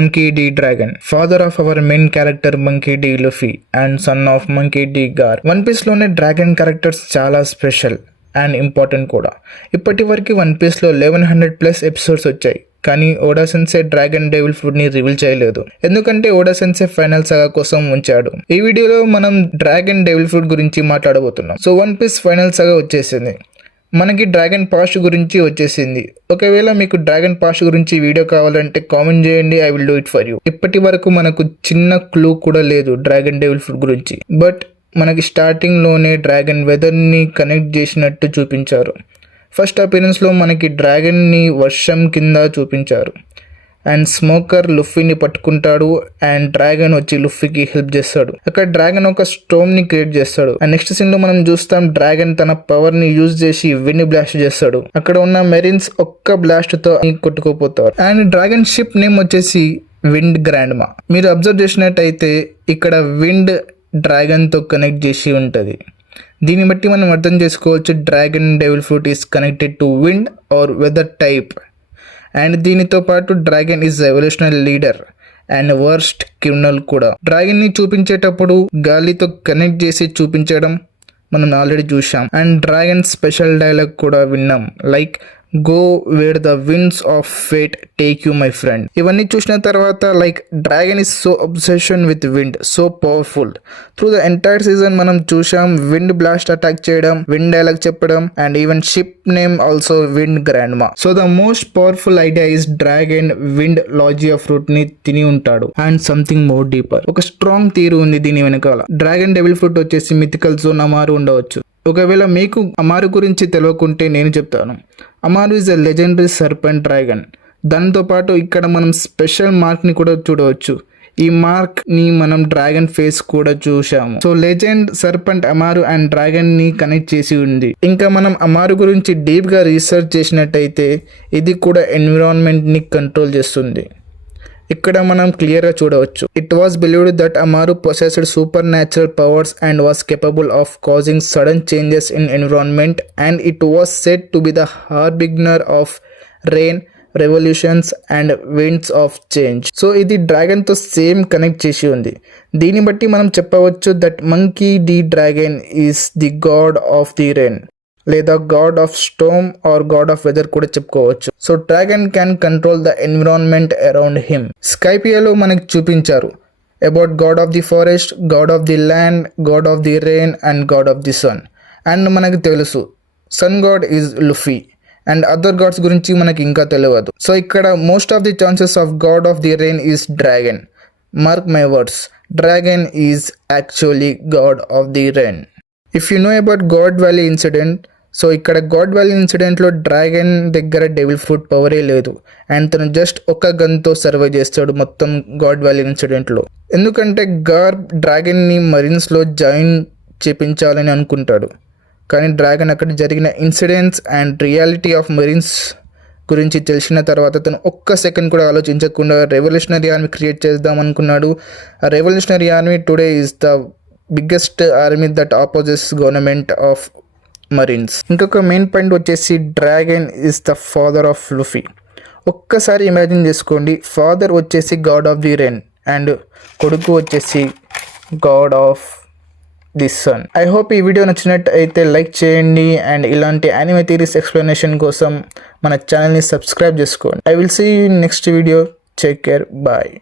Monkey D. Dragon, father of our main character Monkey D. Luffy and son of Monkey D. Gar. One piece లోనే dragon characters చాలా special and important కూడా. ఇప్పటి వరకు one piece లో 1100+ episodes వచ్చాయి, కానీ ఓడా సెన్సే dragon devil fruit ని reveal చేయలేదు, ఎందుకంటే ఓడా సెన్సే ఫైనల్ సాగా కోసం ఉంచాడు. ఈ వీడియోలో మనం డ్రాగన్ డెవిల్ ఫ్రూట్ గురించి మాట్లాడబోతున్నాం. సో వన్ పీస్ ఫైనల్ సాగా వచ్చేసింది, మనకి డ్రాగన్ పాస్ట్ గురించి వచ్చేసింది. ఒకవేళ మీకు డ్రాగన్ పాస్ట్ గురించి వీడియో కావాలంటే కామెంట్ చేయండి, I will do it for you. ఇప్పటి వరకు మనకు చిన్న క్లూ కూడా లేదు డ్రాగన్ డెవిల్ ఫ్రూట్ గురించి, బట్ మనకి స్టార్టింగ్ లోనే డ్రాగన్ వెదర్ ని కనెక్ట్ చేసినట్టు చూపించారు. ఫస్ట్ అపీరెన్స్ లో మనకి డ్రాగన్ ని వర్షం కింద చూపించారు అండ్ స్మోకర్ లుఫీని పట్టుకుంటాడు అండ్ డ్రాగన్ వచ్చి లుఫీకి హెల్ప్ చేస్తాడు. అక్కడ డ్రాగన్ ఒక స్టోమ్ ని క్రియేట్ చేస్తాడు అండ్ నెక్స్ట్ సీన్ లో మనం చూస్తాం డ్రాగన్ తన పవర్ ని యూజ్ చేసి విండ్ బ్లాస్ట్ చేస్తాడు. అక్కడ ఉన్న మెరీన్స్ ఒక్క బ్లాస్ట్ తో కొట్టుకోపోతారు అండ్ డ్రాగన్ షిప్ నేమ్ వచ్చేసి విండ్ గ్రాండ్మా. మీరు అబ్జర్వ్ చేసినట్టయితే ఇక్కడ విండ్ డ్రాగన్ తో కనెక్ట్ చేసి ఉంటది. దీన్ని బట్టి మనం అర్థం చేసుకోవచ్చు dragon devil fruit is connected to wind or weather type. And దీనితో పాటు dragon is evolutionary leader and worst criminal కూడా. డ్రాగన్ ని చూపించేటప్పుడు గాలితో కనెక్ట్ చేసి చూపించడం మనం ఆల్రెడీ చూసాం అండ్ డ్రాగన్ స్పెషల్ డైలాగ్ కూడా విన్నాం, like go where the winds of fate take you my friend. ఇవన్నీ చూసిన తర్వాత like Dragon is so obsession with wind, so powerful. Through the entire season మనం చూసాం విండ్ బ్లాస్ట్ అటాక్ చేయడం, wind dialogue చెప్పడం and even ship name also wind grandma. So the most powerful idea is Dragon wind logia fruit ని తిని ఉంటాడు and something more deeper. ఒక strong theory ఉంది దీని వెనకాల. డ్రాగన్ డెవిల్ ఫ్రూట్ వచ్చేసి మిథికల్ జోన్ అమారు ఉండవచ్చు. ఒకవేళ మీకు అమారు గురించి తెలియకుంటే నేను చెప్తాను. Amaru is a legendary serpent dragon. దాంతోపాటు ఇక్కడ మనం స్పెషల్ మార్క్ ని కూడా చూడవచ్చు. ఈ మార్క్ ని మనం డ్రాగన్ ఫేస్ కూడా చూసాము. So legend serpent Amaru and Dragon ని కనెక్ట్ చేసి ఉంది. ఇంకా మనం అమారు గురించి డీప్ గా రీసెర్చ్ చేసినట్టయితే ఇది కూడా ఎన్విరాన్మెంట్ ని కంట్రోల్ చేస్తుంది. ఇక్కడ మనం క్లియర్ గా చూడవచ్చు. It was believed that Amaru possessed supernatural powers and was capable of causing sudden changes in environment and it was said to be the harbinger of rain, revolutions and winds of change. So ఇది Dragon తో same connect చేసి ఉంది. దీన్ని బట్టి మనం చెప్పవచ్చు that Monkey D Dragon is the god of the rain లేదా god of storm or god of weather కూడా చెప్పుకోవచ్చు. So dragon can control the environment around him. స్కైపియాలో మనకి చూపించారు about god of the forest, god of the land, god of the rain and god of the sun. And మనకి తెలుసు sun god is Luffy and other gods గురించి మనకి ఇంకా తెలియదు. So ఇక్కడ most of the chances of god of the rain is Dragon. Mark my words, Dragon is actually god of the rain. If you know about God valley incident, so ఇక్కడ God valley ఇన్సిడెంట్లో dragon దగ్గర devil fruit పవరే లేదు and తను just ఒక గన్తో survive చేస్తాడు మొత్తం God valley ఇన్సిడెంట్లో. ఎందుకంటే గార్ డ్రాగన్ని మరీన్స్లో join చేపించాలని అనుకుంటాడు, కానీ డ్రాగన్ అక్కడ జరిగిన ఇన్సిడెంట్స్ అండ్ రియాలిటీ ఆఫ్ మరీన్స్ గురించి తెలిసిన తర్వాత తను ఒక్క సెకండ్ కూడా ఆలోచించకుండా రెవల్యూషనరీ ఆర్మీ క్రియేట్ చేద్దాం అనుకున్నాడు. ఆ revolutionary army today is the biggest army that opposes government of Marines. ఇంకొక మెయిన్ పాయింట్ వచ్చేసి Dragon is the father of Luffy. ఒక్కసారి ఇమాజిన్ చేసుకోండి, ఫాదర్ వచ్చేసి god of the rain and కొడుకు వచ్చేసి god of the sun. I hope ఈ video నచ్చినట్టు అయితే లైక్ చేయండి అండ్ ఇలాంటి యానిమే థియరీస్ ఎక్స్ప్లెనేషన్ కోసం మన ఛానల్ని సబ్స్క్రైబ్ చేసుకోండి. I will see you in next video. Take care, bye.